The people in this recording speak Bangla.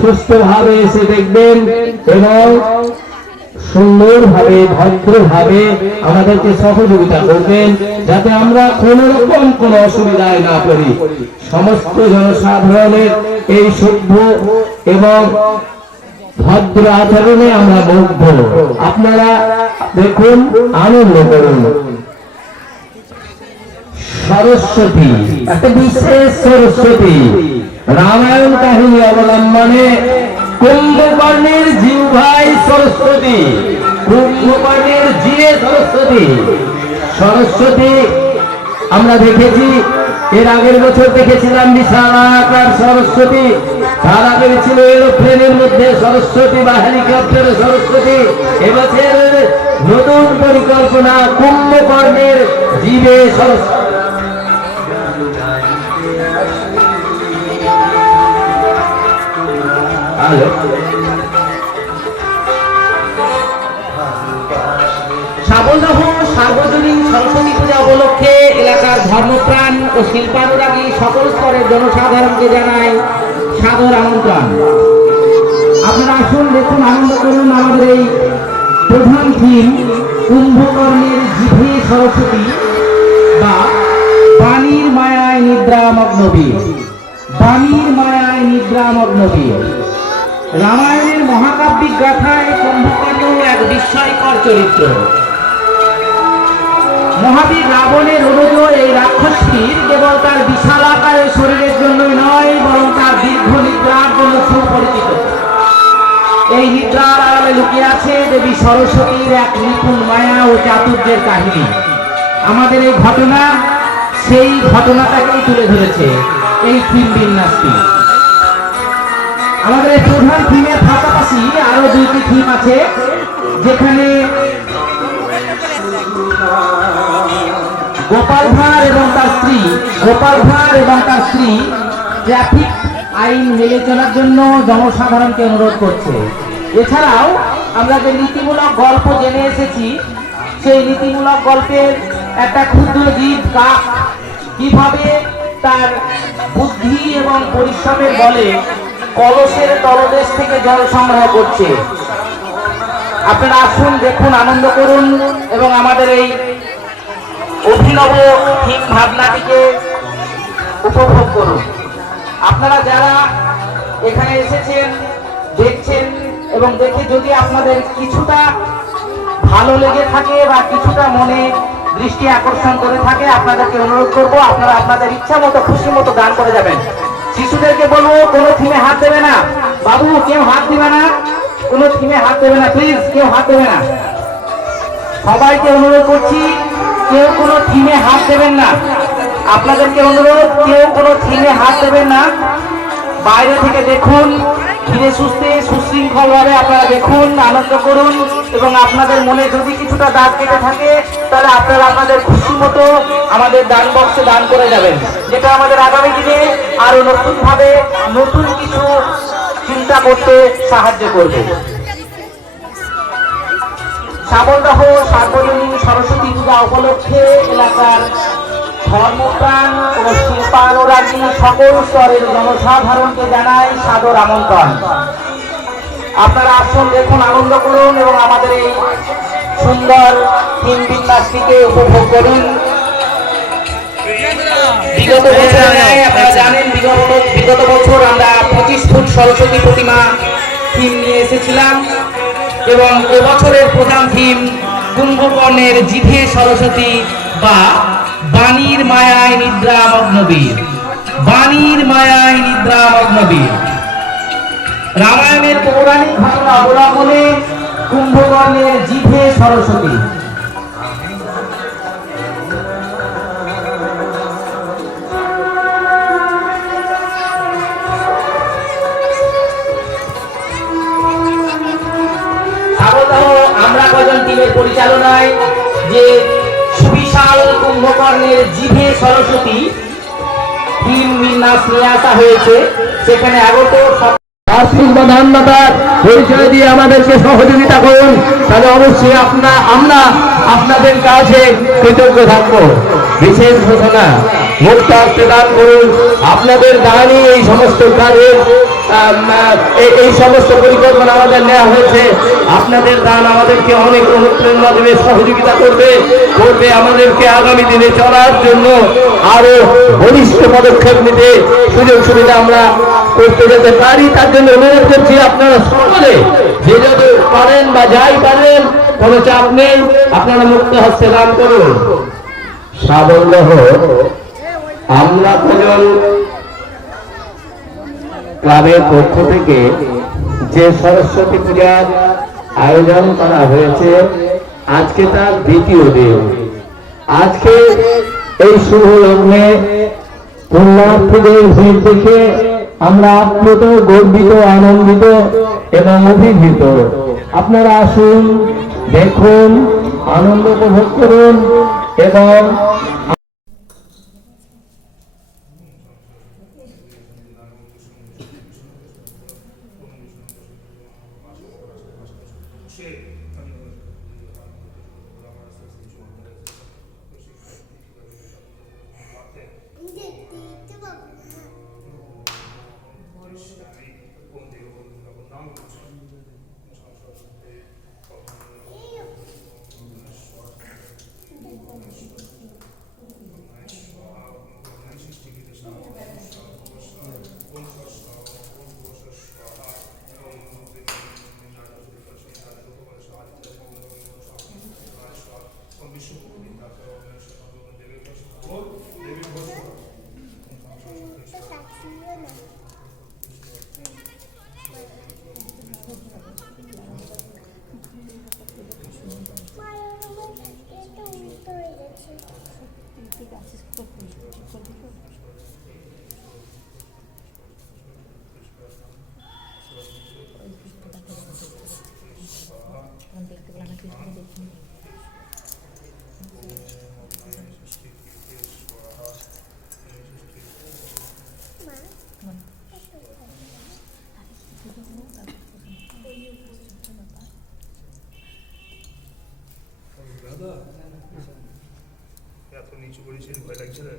সুস্থভাবে এসে দেখবেন এবং সুন্দরভাবে ভদ্রভাবে আমাদেরকে সহযোগিতা করবেন, যাতে আমরা কোন রকম কোন অসুবিধায় না পড়ি। সমস্ত জনসাধারণের এই সভ্য এবং ভদ্র আচরণে আমরা মুগ্ধ। আপনারা দেখুন, আনন্দ করুন। সরস্বতী, একটা বিশেষ সরস্বতী, রামায়ণ কাহিনী অবলম্বনে কুম্ভকর্ণের জিহ্বায় সরস্বতী, কুম্ভকর্ণের জিয়ে সরস্বতী। সরস্বতী আমরা দেখেছি, এর আগের বছর দেখেছিলাম বিশাল আকার সরস্বতী, তার আগে ছিল এরোপ্লেনের মধ্যে সরস্বতী বা হেলিকপ্টারে সরস্বতী। এবছর নতুন পরিকল্পনা, কুম্ভকর্ণের জিভে সরস্বতী। সাবলদাহ সার্বজনীন সরস্বতী পূজা উপলক্ষে এলাকার ধর্মপ্রাণ ও শিল্পানুরাগী সকল স্তরের জনসাধারণকে জানাই সাদর আমন্ত্রণ। আপনারা আসুন, দেখুন, আনন্দ করুন। আমাদের এই প্রধান থিম কুম্ভকর্ণের জিভে সরস্বতী বা বাণীর মায়ায় নিদ্রামগ্ন বীর। বাণীর মায়ায় নিদ্রামগ্ন বীর। রামায়ণের মহাকাব্যিক গাথায় কুম্ভকর্ণ এক বিস্ময়কর চরিত্র। মহাবীর রাবণের অনুজ এই রাক্ষসীর কেবল তার বিশাল আকারের শরীরের জন্যই নয়, বরং তার দীর্ঘ নিদ্রার জন্য সুপরিচিত। এই নিদ্রার আড়ালে লুকিয়ে আছে দেবী সরস্বতীর এক নিপুণ মায়া ও চাতুর্যের কাহিনী। আমাদের এই ঘটনা সেই ঘটনাটাকেই তুলে ধরেছে এই থিম বিন্যাসটি। আমাদের এই প্রধান থিমের পাশাপাশি আরো দুইটি থিম আছে, যেখানে গোপাল ভাঁড় এবং তার স্ত্রী ট্রাফিক আইন মেনে চলার জন্য জনসাধারণকে অনুরোধ করছে। এছাড়াও আমরা যে নীতিমূলক গল্প জেনে এসেছি, সেই নীতিমূলক গল্পের একটা ক্ষুদ্র জীব কাক কিভাবে তার বুদ্ধি এবং পরিশ্রমের বলে কলসের তলদেশ থেকে জল সংগ্রহ করছে। আপনারা আসুন, দেখুন, আনন্দ করুন এবং আমাদের এই অভিনব থিম ভাবনাটিকে উপভোগ করুন। আপনারা যারা এখানে এসেছেন, দেখছেন এবং দেখে যদি আপনাদের কিছুটা ভালো লেগে থাকে বা কিছুটা মনে দৃষ্টি আকর্ষণ করে থাকে, আপনাদেরকে অনুরোধ করব আপনারা আপনাদের ইচ্ছা মতো খুশি মতো দান করে যাবেন। শিশুদেরকে বলবো কোনো থিমে হাত দেবে না। বাবু, কেউ হাত দিবে না, কোনো থিমে হাত দেবে না, প্লিজ কেউ হাত দেবে না। সবাইকে অনুরোধ করছি, কেউ কোনো থিমে হাত দেবেন না। আপনাদেরকে অনুরোধ, কেউ কোনো থিমে হাত দেবেন না। বাইরে থেকে দেখুন, ধীরে সুস্থে সুশৃঙ্খল ভাবে আপনারা দেখুন, আনন্দ করুন এবং আপনাদের মনে যদি কিছুটা দাগ কেটে থাকে তাহলে আপনারা আপনাদের খুশি মতো আমাদের দান বক্সে দান করে যাবেন, যেটা আমাদের আগামী দিনে আরো নতুন ভাবে নতুন কিছু চিন্তা করতে সাহায্য করবে। সাবলদাহ সার্বজনীন সরস্বতী পূজা উপলক্ষে এলাকার ধর্মপ্রাণ ও শিল্পানুরাগী সকল স্তরের জনসাধারণকে জানাই সাদর আমন্ত্রণ। আপনারা আসুন, দেখুন, আনন্দ করুন এবং আমাদের এই সুন্দর থিম বিন্যাসটিকে উপভোগ করুন। বিগত বছর আপনারা জানেন, বিগত বছর আমরা 25 ফুট সরস্বতী প্রতিমা থিম নিয়ে এসেছিলাম এবং এবছরের প্রধান থিম কুম্ভকর্ণের জিভে সরস্বতী বা বাণীর মায়ায় নিদ্রামগ্ন বীর। বাণীর মায়ায় নিদ্রামগ্ন বীর। রামায়ণের পৌরাণিক ঘটনা অবলম্বনে কুম্ভকর্ণের জিভে সরস্বতী। আমরা কজন টিমের পরিচালনায় যে সুবিশাল কুম্ভকর্ণের জিভে সরস্বতী থিম বিন্যাস নিয়ে আসা হয়েছে, সেখানে আগত আর্থিক দানদাতার পরিচয় দিয়ে আমাদেরকে সহযোগিতা করুন, তাহলে অবশ্যই আমরা আপনাদের কাছে কৃতজ্ঞ থাকবো। বিশেষ ঘোষণা, মুক্ত হস্তে দান করুন। আপনাদের দানই এই সমস্ত কাজের এই সমস্ত পরিকল্পনা আমাদের নেওয়া হয়েছে। আপনাদের দান আমাদেরকে অনেক অনুপ্রেরণা দেবে, সহযোগিতা করবে আমাদেরকে আগামী দিনে চলার জন্য আরো বলিষ্ঠ পদক্ষেপ নিতে সুযোগ সুবিধা আমরা করতে যেতে পারি। তার জন্য অনুরোধ করছি আপনারা সকলে যে যত পারেন বা যাই পারেন, কোনো চাপ নেই, আপনারা মুক্ত হস্তে দান করুন। সাবল্য আমরা কজন ক্লাবের পক্ষ থেকে যে সরস্বতী পূজার আয়োজন করা হয়েছে, আজকে তার দ্বিতীয় দিন। আজকে এই শুভ লগ্নে পুণ্যার্থীদের ভিড় দেখে আমরা আপ্লুত, গর্বিত, আনন্দিত এবং অভিভূত। আপনারা আসুন, দেখুন, আনন্দ উপভোগ করুন এবং দেখতে পেলাম না, কিছু দেখিনি। এত নিচু করেছিস, ভয় লাগছে না?